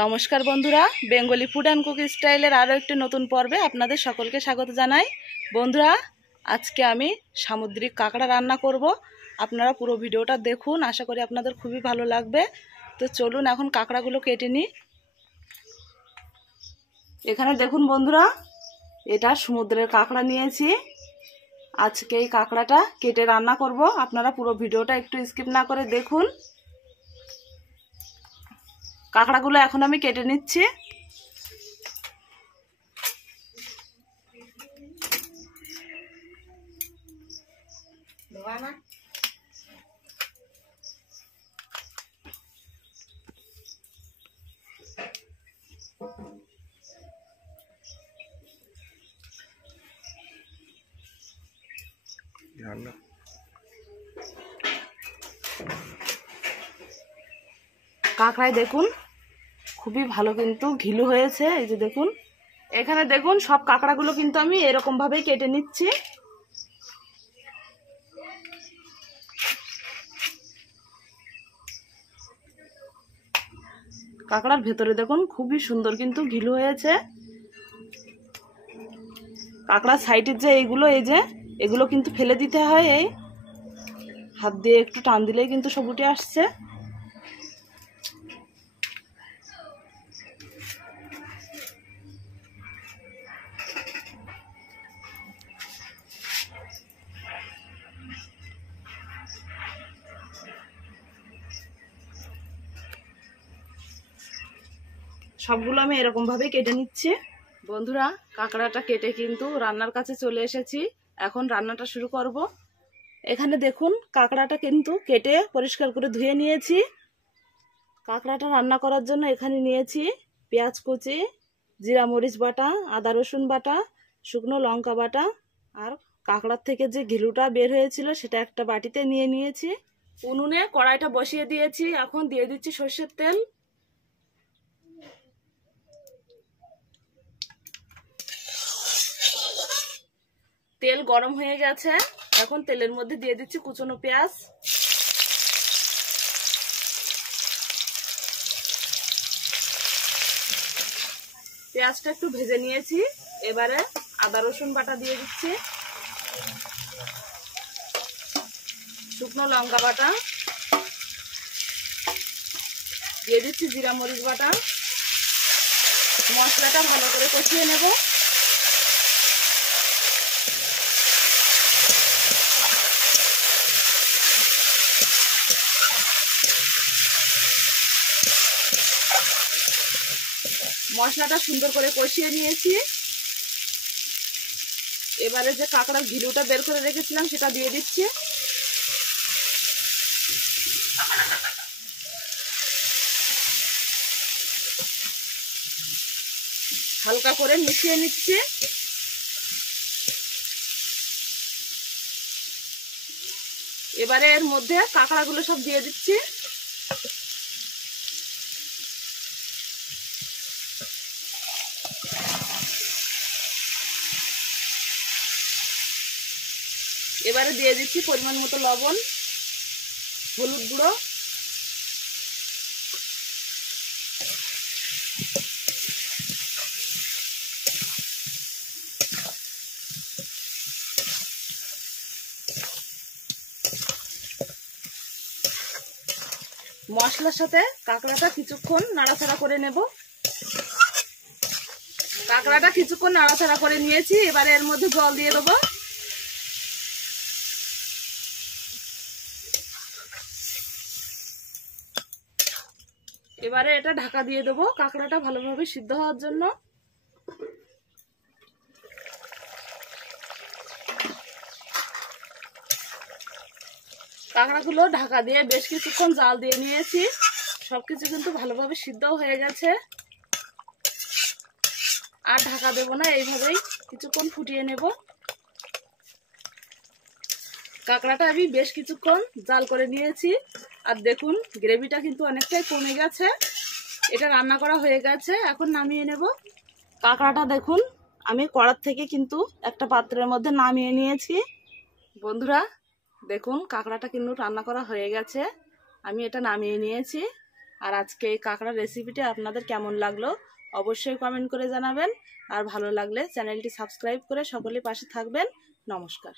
নমস্কার বন্ধুরা, Bengali food and cook স্টাইলের আরও একটি নতুন পর্বে আপনাদের সকলকে স্বাগত জানাই। বন্ধুরা, আজকে আমি সামুদ্রিক কাঁকড়া রান্না করব। আপনারা পুরো ভিডিওটা দেখুন, আশা করি আপনাদের খুবই ভালো লাগবে। তো চলুন এখন কাঁকড়াগুলো কেটে নিই। এখানে দেখুন বন্ধুরা, এটা সমুদ্রের কাঁকড়া নিয়েছি। আজকে এই কাঁকড়াটা কেটে রান্না করব। আপনারা পুরো ভিডিওটা একটু স্কিপ না করে দেখুন। কাঁকড়াগুলো এখন আমি কেটে নিচ্ছি। কাঁকড়ায় দেখুন খুবই ভালো কিন্তু ঘিলু হয়েছে। এই যে দেখুন, এখানে দেখুন সব কাঁকড়াগুলো কিন্তু আমি এরকম ভাবেই কেটে নিচ্ছি। কাঁকড়ার ভেতরে দেখুন খুবই সুন্দর কিন্তু ঘিলু হয়েছে। কাঁকড়ার সাইডের যে এইগুলো, এই যে এগুলো কিন্তু ফেলে দিতে হয়। এই হাত দিয়ে একটু টান দিলেই কিন্তু সব উঠে আসছে। সবগুলো আমি এরকম ভাবে কেটে নিচ্ছি। বন্ধুরা, কাঁকড়াটা কেটে কিন্তু রান্নার কাছে চলে এসেছি। এখন রান্নাটা শুরু করব। এখানে দেখুন কাঁকড়াটা কিন্তু কেটে পরিষ্কার করে ধুয়ে নিয়েছি। কাঁকড়াটা রান্না করার জন্য এখানে নিয়েছি পেঁয়াজ কুচি, জিরা মরিচ বাটা, আদা রসুন বাটা, শুকনো লঙ্কা বাটা, আর কাঁকড়ার থেকে যে ঘিলুটা বের হয়েছিল সেটা একটা বাটিতে নিয়ে নিয়েছি। উনুনে কড়াইটা বসিয়ে দিয়েছি। এখন দিয়ে দিচ্ছি সর্ষের তেল। তেল গরম হয়ে গেছে। এখন তেলের মধ্যে দিয়ে দিচ্ছি কুচনো পেঁয়াজ। পেঁয়াজটা একটু ভেজে নিয়েছি। এবারে আদা রসুন বাটা দিয়ে দিচ্ছি, শুকনো লঙ্কা বাটা দিয়ে দিচ্ছি, জিরা মরিচ বাটা। মশলাটা ভালো করে কষিয়ে নেব। মশলাটা সুন্দর করে কষিয়ে নিয়েছি। এবারে যে কাঁকড়ার ঘিলুটা বের করে রেখেছিলাম সেটা দিয়ে দিচ্ছি। হালকা করে মিশিয়ে নিচ্ছি। এবারে এর মধ্যে কাঁকড়াগুলো সব দিয়ে দিচ্ছি। এবারে দিয়ে দিচ্ছি পরিমাণ মতো লবণ, হলুদ গুঁড়ো, মশলার সাথে কাঁকড়াটা কিছুক্ষণ নাড়াচাড়া করে নেব। কাঁকড়াটা কিছুক্ষণ নাড়াচাড়া করে নিয়েছি। এবারে এর মধ্যে জল দিয়ে দেবো। এবারে এটা ঢাকা দিয়ে দেবো কাঁকড়াটা ভালোভাবে সিদ্ধ হওয়ার জন্য। কাঁকড়াগুলো ঢাকা দিয়ে বেশ কিছুক্ষণ জাল দিয়ে নিয়েছি। সবকিছু কিন্তু ভালোভাবে সিদ্ধ হয়ে গেছে। আর ঢাকা দেবো না, এইভাবেই কিছুক্ষণ ফুটিয়ে নেব। কাঁকড়াটা আমি বেশ কিছুক্ষণ জাল করে নিয়েছি। আর দেখুন গ্রেভিটা কিন্তু অনেকটাই কমে গেছে। এটা রান্না করা হয়ে গেছে, এখন নামিয়ে নেব। কাঁকড়াটা দেখুন আমি কড়ার থেকে কিন্তু একটা পাত্রের মধ্যে নামিয়ে নিয়েছি। বন্ধুরা দেখুন কাঁকড়াটা কিন্তু রান্না করা হয়ে গেছে। আমি এটা নামিয়ে নিয়েছি। আর আজকে এই কাঁকড়ার রেসিপিটা আপনাদের কেমন লাগলো অবশ্যই কমেন্ট করে জানাবেন। আর ভালো লাগলে চ্যানেলটি সাবস্ক্রাইব করে সকলে পাশে থাকবেন। নমস্কার।